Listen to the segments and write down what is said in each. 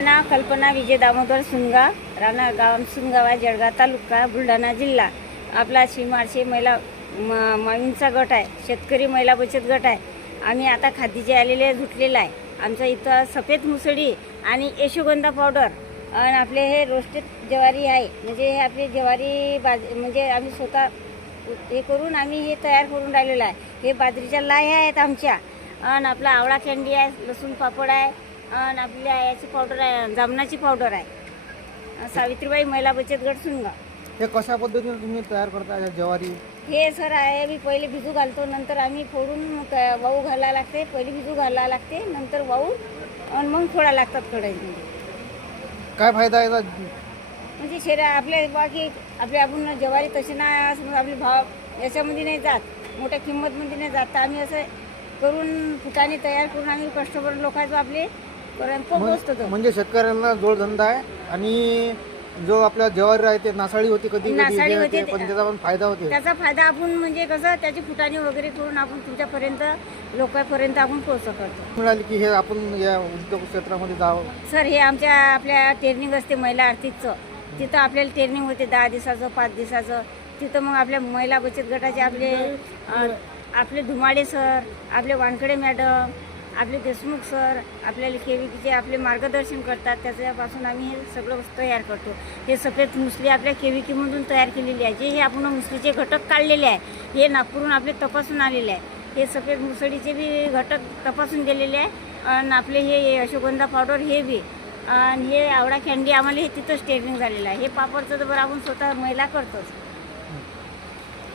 नाव कल्पना विजय दामोदर सुनगा, राहणार गाव सुनगाव आहे, जळगाव तालुका, बुलढाणा जिल्हा. आपला शिमारशे महिला मावींचा गट आहे, शेतकरी महिला बचत गट आहे. आम्ही आता खादीचे आलेले धुतलेला आहे. आमच्या इथं सफेद मुसळी आणि यशोगंधा पावडर आणि आपले हे रोस्टेड ज्वारी आहे. म्हणजे हे आपली ज्वारी म्हणजे आम्ही स्वतः हे करून आम्ही हे तयार करून राहिलेलं आहे. हे बाजरीच्या लाह्या आहेत आमच्या. आणि आपला आवळा कँडी आहे, लसूण पापड आहे आणि आपल्या याची पावडर आहे, जामनाची पावडर आहे. सावित्रीबाई महिला बचत गट सुनगा. हे कशा पद्धतीने तुम्ही तयार करता ज्वारी? हे सर आहे, मी पहिले भिजू घालतो, नंतर आम्ही फोडून वाऊ घालायला लागते. पहिले भिजू घालायला लागते, नंतर वाऊ आणि मग फोडा लागतात कढईमध्ये. काय फायदा आहे याचा? म्हणजे शरीर आपले बाकी आपले आपण ज्वारी तशी ना समजा आपले भाव याच्यामध्ये नाही जात, मोठ्या किंमतमध्ये नाही जात. तर आम्ही असं करून फुटाने तयार करून आम्ही कस्टमर लोकांचं आपले पर्यंत पोहोचतो. म्हणजे शेतकऱ्यांना जोडधंदा आहे आणि जो आपल्या ज्वारी आहे ते नासाळी होती कधी नासाळी होते, पण त्याचा पण फायदा होते. त्याचा फायदा आपण म्हणजे कसं त्याची फुटाणे वगैरे करून आपण तुमच्यापर्यंत लोकांपर्यंत आपण पोहोचतो करतो. मिळाली की हे आपण या उद्योग क्षेत्रामध्ये जावं. सर हे आपल्या ट्रेनिंग असते महिला आर्थिकचं. तिथं आपल्याला ट्रेनिंग होते 10 दिवसाचं 5 दिवसाचं. तिथं मग आपल्या महिला बचत गटाचे आपले धुमाडे सर, आपले वानखडे मॅडम, आपले देशमुख सर आपल्याला केविकीचे आपले मार्गदर्शन करतात. त्याच्यापासून आम्ही हे सगळं तयार करतो. हे सफेद मुसली आपल्या केविकीमधून तयार केलेली आहे. जे हे आपण मुसलीचे घटक काढलेले आहे, हे नागपूरहून आपले तपासून आलेले आहे. हे सफेद मुसळीचे बी घटक तपासून दिलेले आहे. आणि आपले हे यशोगंधा पावडर हे बी आणि हे आवळा कँडी आम्हाला हे तिथंच ट्रेनिंग झालेलं आहे. हे पापडचं तर बरं आपण स्वतः महिला करतोच.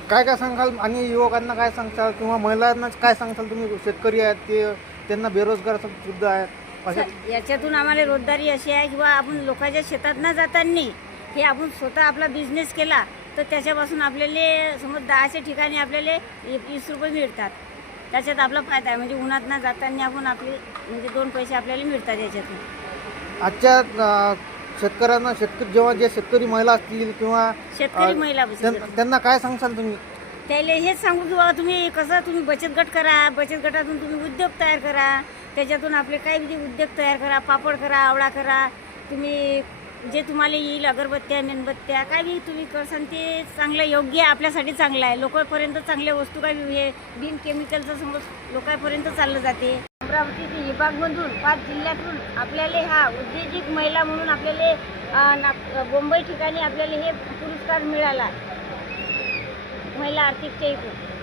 काय काय सांगाल आणि युवकांना काय सांगताल किंवा महिलांना काय सांगताल? तुम्ही शेतकरी आहेत, ते त्यांना बेरोजगार सुद्धा आहेत अशा. याच्यातून आम्हाला रोजगारी अशी आहे किंवा आपण लोकांच्या शेतात न जाताना हे आपण स्वतः आपला बिझनेस केला तर त्याच्यापासून आपल्याला समज 10च्या ठिकाणी आपल्याला 20 रुपये मिळतात. त्याच्यात आपला फायदा आहे. म्हणजे उन्हात न जाताना आपण आपले म्हणजे 2 पैसे आपल्याला मिळतात याच्यातून. आजच्या शेतकऱ्यांना जेव्हा जे शेतकरी महिला असतील किंवा शेतकरी महिला त्यांना काय सांगसाल तुम्ही? त्याला हेच सांगू की बाबा तुम्ही बचत गट करा. बचत गटातून तुम्ही उद्योग तयार करा. त्याच्यातून आपले काही म्हणजे उद्योग तयार करा, पापड करा, आवळा करा. तुम्ही जे तुम्हाला येईल अगरबत्त्या मेणबत्त्या काय बी तुम्ही करसान ते चांगलं योग्य आहे, आपल्यासाठी चांगलं आहे. लोकांपर्यंत चांगल्या वस्तू काय हे बिन केमिकलचं समज लोकांपर्यंत चाललं जाते. अमरावती विभागमधून 5 जिल्ह्यातून आपल्याला हा उद्योजक महिला म्हणून आपल्याला मुंबई ठिकाणी आपल्याला हे पुरस्कार मिळाला महिला आर्थिकच्या इकडून.